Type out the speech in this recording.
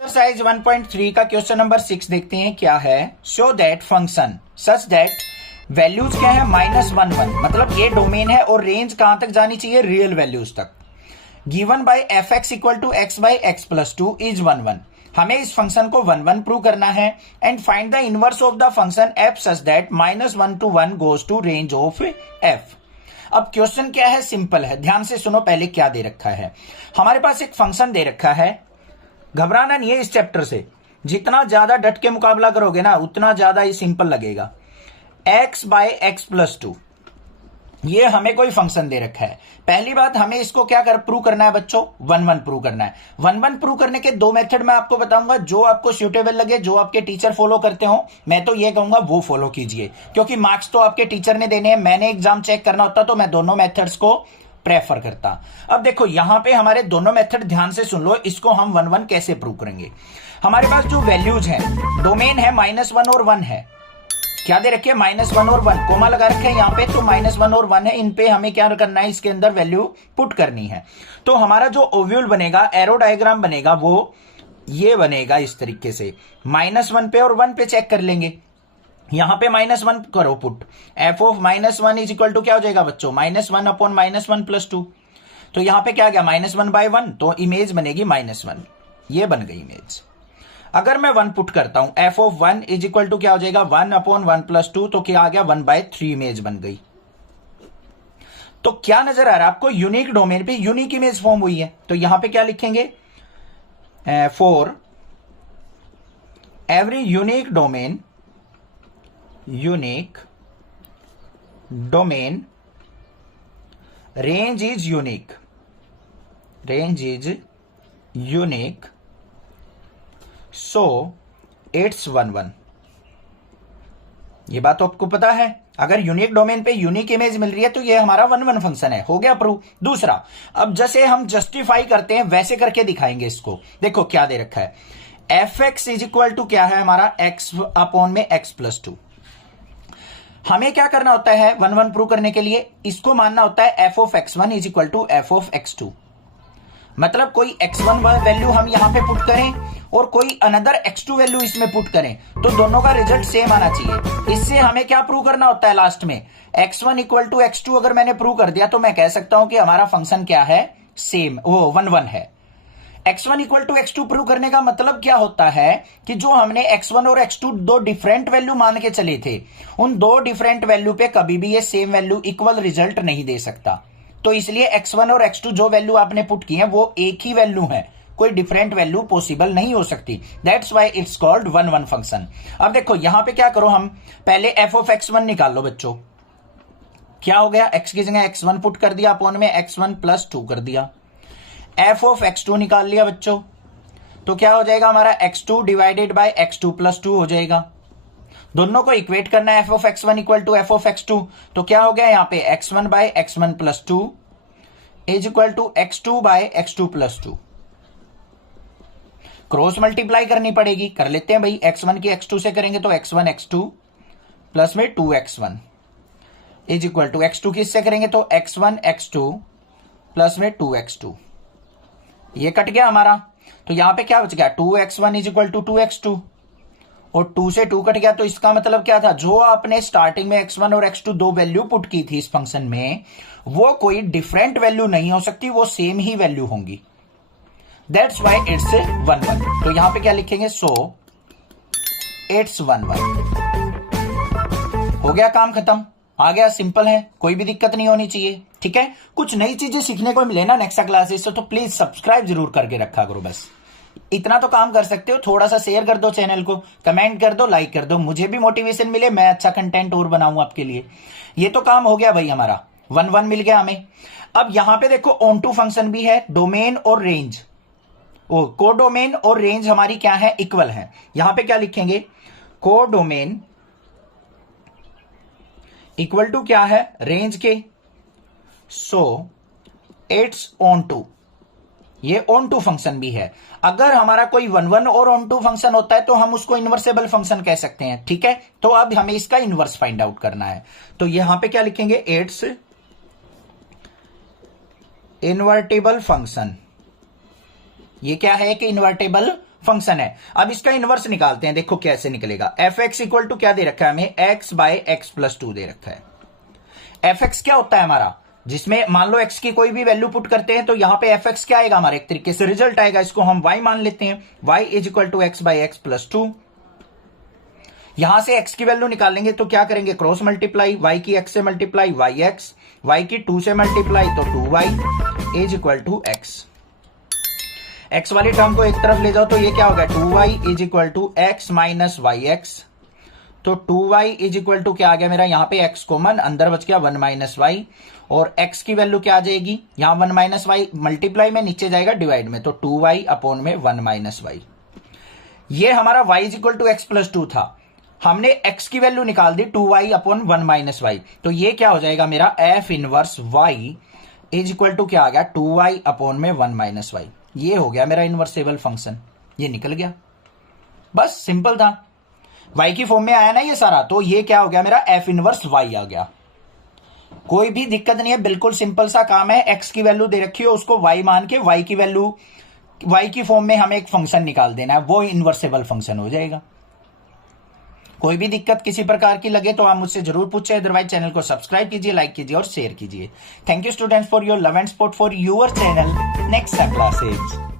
Exercise 1.3 का question number 6 देखते हैं क्या है। Show that function such that values क्या है -1 1, मतलब ये डोमेन है और रेंज कहां तक जानी चाहिए, रियल वैल्यूज तक। Given by f x equal to x by x plus 2 is 1 1। हमें इस फंक्शन को 1 1 प्रूव करना है। And find the inverse of the function f such that -1 to 1 goes to range of f. अब question क्या है, simple है, ध्यान से सुनो। पहले क्या दे रखा है, हमारे पास एक फंक्शन दे रखा है। घबराना नहीं है इस चैप्टर से, जितना ज्यादा डट के मुकाबला करोगे ना उतना ज्यादा ही सिंपल लगेगा। x बाय एक्स प्लस 2, ये हमें कोई फंक्शन दे रखा है। पहली बात, हमें इसको क्या कर प्रूव करना है बच्चों, 1 1 प्रूव करना है। 1 1 प्रूव करने के दो मेथड मैं आपको बताऊंगा, जो आपको सूटेबल लगे, जो आपके टीचर फॉलो करते हो। मैं तो ये कहूंगा वो फॉलो कीजिए, क्योंकि मार्क्स तो आपके टीचर ने देने हैं। मैंने एग्जाम चेक करना होता तो मैं दोनों मेथड्स को प्रेफर करता। अब देखो यहां पे हमारे दोनों मेथड, ध्यान से सुन लो, इसको हम 1 1 कैसे प्रूव करेंगे। हमारे पास जो वैल्यूज है, डोमेन है -1 और 1 है। क्या दे रखे, -1 और 1, कोमा लगा रखे हैं यहां पे, तो -1 और 1 है। इन पे हमें क्या करना है, इसके अंदर वैल्यू पुट करनी है। तो हमारा जो ओव्यूल बनेगा, एरो डायग्राम बनेगा, वो ये बनेगा इस तरीके से। -1 पे और 1 पे चेक कर लेंगे। यहां पे -1 करो put, f of -1 is equal to क्या हो जाएगा बच्चों, -1 अपॉन -1 प्लस 2। तो यहां पे क्या गया, -1 बाय 1, तो इमेज बनेगी -1, ये बन गई इमेज। अगर मैं 1 पुट करता हूं, f of 1 is equal to क्या हो जाएगा, 1 अपॉन 1 प्लस 2, तो क्या आ गया, 1/3 इमेज बन गई। तो क्या नजर आ रहा है आपको, यूनिक डोमेन पे यूनिक इमेज फॉर्म हुई है। तो यहां पे क्या लिखेंगे, for every unique domain range is unique, so it's 1 1। ये बात तो आपको पता है, अगर यूनिक डोमेन पे यूनिक इमेज मिल रही है तो ये हमारा 1 1 फंक्शन है। हो गया प्रूव। दूसरा, अब जैसे हम जस्टिफाई करते हैं वैसे करके दिखाएंगे इसको। देखो क्या दे रखा है, f x is equal to क्या है हमारा, एक्स अपॉन में एक्स प्लस 2। हमें क्या करना होता है 1 1 प्रूव करने के लिए, इसको मानना होता है f of x1 is equal to f of x2। मतलब कोई x1 वैल्यू हम यहां पे पुट करें और कोई अनदर x2 वैल्यू इसमें पुट करें, तो दोनों का रिजल्ट सेम आना चाहिए। इससे हमें क्या प्रूव करना होता है लास्ट में, x1 इक्वल टू x2 अगर मैंने प्रूव कर दिया तो मैं कह सकता हूं कि हमारा फंक्शन क्या है, सेम, वो 1 1 है। x1 equal to x2 prove करने का मतलब क्या होता है कि जो हमने x1 और x2 दो डिफरेंट वैल्यू मान के चले थे, उन दो डिफरेंट वैल्यू पे कभी भी ये सेम वैल्यू इक्वल रिजल्ट नहीं दे सकता। तो इसलिए x1 और x2 जो वैल्यू आपने पुट की है वो एक ही वैल्यू है, कोई डिफरेंट वैल्यू पॉसिबल नहीं हो सकती। That's why it's called 1 1 function. अब देखो यहां पे क्या करो, हम पहले f ऑफ x1 निकाल लो बच्चों। क्या हो गया, x की जगह x1 पुट कर दिया, अपॉन में x1 प्लस 2 कर दिया। एफ ऑफ x2 निकाल लिया बच्चों, तो क्या हो जाएगा हमारा, x2 divided by x2 plus 2 हो जाएगा। दोनों को इक्वेट करना है, f of x1 equal to f of x2, तो क्या हो गया यहां पे, x1 by x1 plus 2 is equal to x2 by x2 plus 2। Cross multiply करनी पड़ेगी, कर लेते हैं भाई। x1 की x2 से करेंगे तो x1 x2 प्लस में 2x1 is equal to x2 की इससे करेंगे तो x1 x2 प्लस में 2x2। ये कट गया हमारा, तो यहां पे क्या बच गया, 2x1 is equal to 2x2, और 2 से 2 कट गया। तो इसका मतलब क्या था, जो आपने स्टार्टिंग में x1 और x2 दो वैल्यू पुट की थी इस फंक्शन में, वो कोई डिफरेंट वैल्यू नहीं हो सकती, वो सेम ही वैल्यू होंगी। That's why it's 1 1। तो यहां पे क्या लिखेंगे, सो इट्स 1 1। हो गया काम खत्म, आ गया, सिंपल है, कोई भी दिक्कत नहीं होनी चाहिए। ठीक है, कुछ नई चीजें सीखने को मिले ना नेक्स्ट क्लासेस से, तो प्लीज सब्सक्राइब जरूर करके रखा करो। बस इतना तो काम कर सकते हो, थोड़ा सा शेयर कर दो चैनल को, कमेंट कर दो, लाइक कर दो, मुझे भी मोटिवेशन मिले, मैं अच्छा कंटेंट और बनाऊं आपके लिए। ये तो काम हो गया भाई हमारा, 1 1 मिल गया हमें। अब यहां पे देखो ऑन टू फंक्शन भी है, डोमेन और रेंज, को डोमेन और रेंज हमारी क्या है, इक्वल है। यहां पे क्या लिखेंगे, को डोमेन इक्वल टू क्या है, रेंज के, सो इट्स ऑन टू। ये ऑन टू फंक्शन भी है। अगर हमारा कोई 1 1 और ऑन टू फंक्शन होता है तो हम उसको इन्वर्सेबल फंक्शन कह सकते हैं। ठीक है, तो अब हमें इसका इन्वर्स फाइंड आउट करना है। तो यहां पे क्या लिखेंगे, इट्स इन्वर्टेबल फंक्शन। ये क्या है कि इन्वर्टेबल फंक्शन है। अब इसका इनवर्स निकालते हैं, देखो कैसे निकलेगा। एफ एक्स इक्वल टू क्या दे रखा है हमें, एक्स बाय एक्स प्लस 2 दे रखा है। एफ एक्स क्या होता है हमारा, जिसमें मान लो एक्स की कोई भी वैल्यू पुट करते हैं तो यहां पे एफ एक्स क्या आएगा हमारे, एक तरीके से रिजल्ट आएगा, इसको हम वाई मान लेते हैं। Y is equal to x by x plus 2। यहां से एक्स की वैल्यू निकालेंगे तो क्या करेंगे, क्रॉस मल्टीप्लाई, वाई की एक्स से मल्टीप्लाई वाई एक्स, वाई की 2 से मल्टीप्लाई तो 2y is equal to x. X वाली टर्म को एक तरफ ले जाओ तो ये क्या होगा, 2y is equal to x minus y x. तो 2y इज इक्वल टू क्या आ गया मेरा, यहां पे x कॉमन, अंदर बच गया 1 माइनस वाई, और x की वैल्यू क्या आ जाएगी, यहां 1 माइनस वाई मल्टीप्लाई में, नीचे जाएगा डिवाइड में, तो 2y अपॉन में 1 माइनस वाई। ये हमारा y is equal to x plus 2 था, हमने x की वैल्यू निकाल दी 2y अपॉन 1 माइनस वाई, तो ये क्या हो जाएगा मेरा, f inverse y is equal to क्या आ गया, 2y अपॉन में 1 माइनस वाई। ये हो गया मेरा इनवर्सेबल फंक्शन, ये निकल गया, बस सिंपल था। y की फॉर्म में आया ना ये सारा, तो ये क्या हो गया मेरा, f इनवर्स y आ गया। कोई भी दिक्कत नहीं है, बिल्कुल सिंपल सा काम है। x की वैल्यू दे रखी है, उसको y मान के y की वैल्यू, y की फॉर्म में हमें एक फंक्शन निकाल देना है, वो इनवर्सेबल फंक्शन हो जाएगा। कोई भी दिक्कत किसी प्रकार की लगे तो आप मुझसे जरूर पूछे, अदरवाइज चैनल को सब्सक्राइब कीजिए, लाइक कीजिए और शेयर कीजिए। Thank you students for your love and support for your channel next classes.